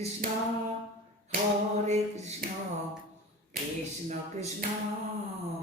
hold it, Krishna, Hare Krishna, Ishma, Krishna Krishna. Krishna.